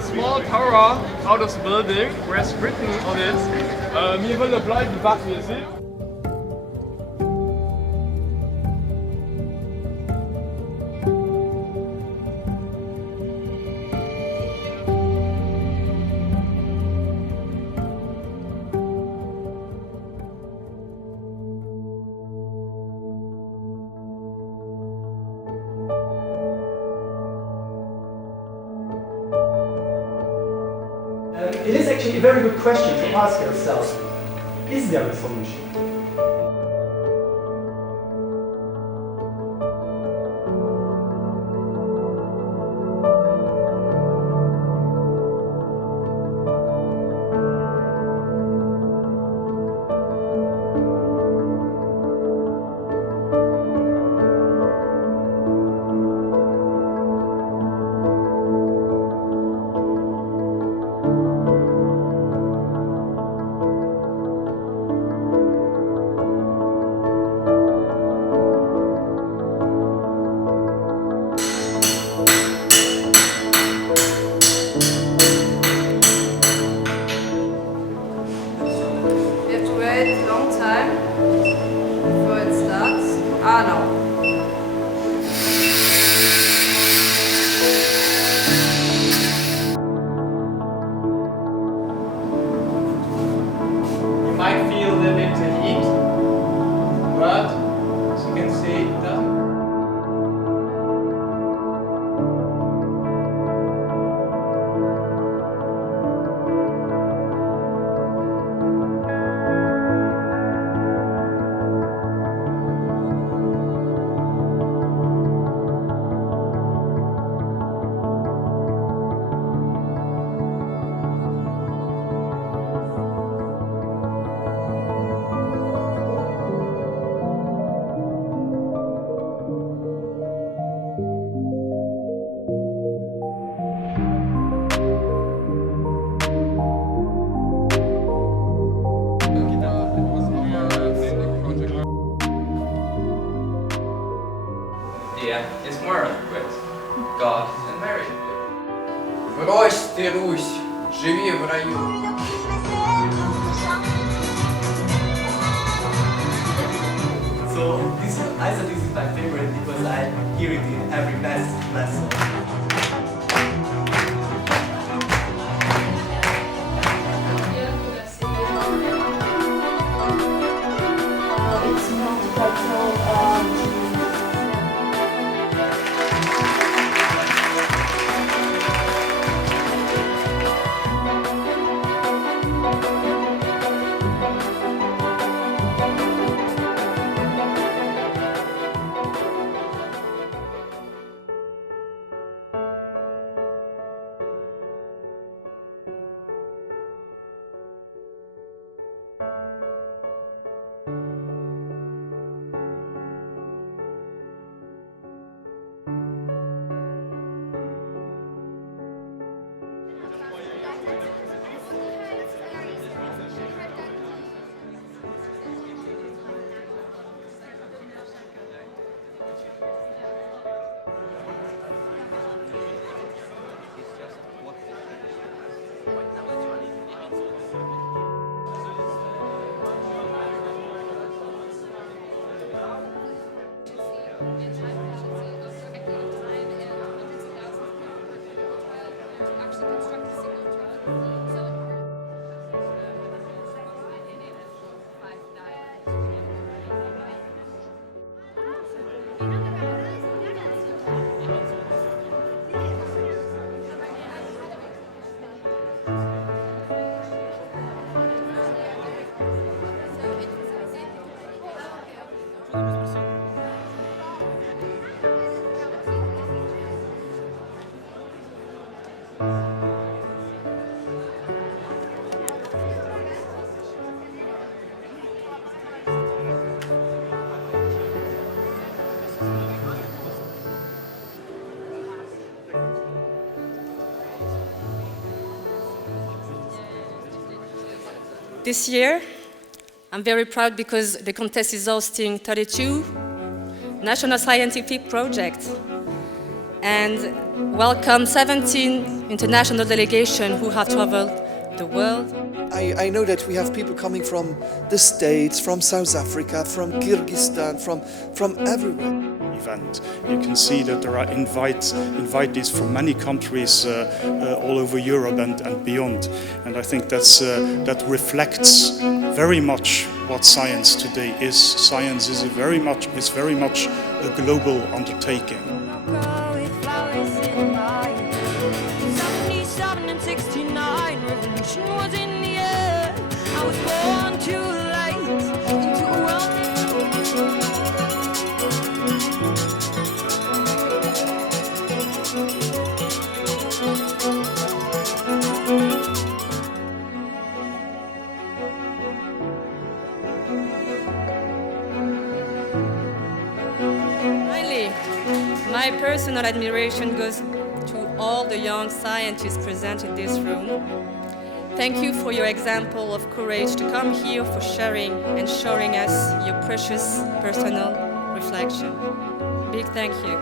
a small tower out of the building where it's written on it, wir wollen bleiben, was wir sind. It is actually a very good question to ask yourself, is there a solution? Might feel a little bit of heat, but as you can see, it doesn't. Is more with God and Mary. Брось ты, Русь, живи в раю. So I said this is my favorite because I hear it in every lesson. It's multicultural. This year, I'm very proud because the contest is hosting 32 national scientific projects. and welcome 17 international delegations who have traveled the world. I know that we have people coming from the States, from South Africa, from Kyrgyzstan, from everywhere. Event. You can see that there are invitees from many countries all over Europe and beyond. And I think that reflects very much what science today is. Science is very much a global undertaking. Finally, my personal admiration goes to all the young scientists present in this room. Thank you for your example of courage to come here for sharing and showing us your precious personal reflection. Big thank you.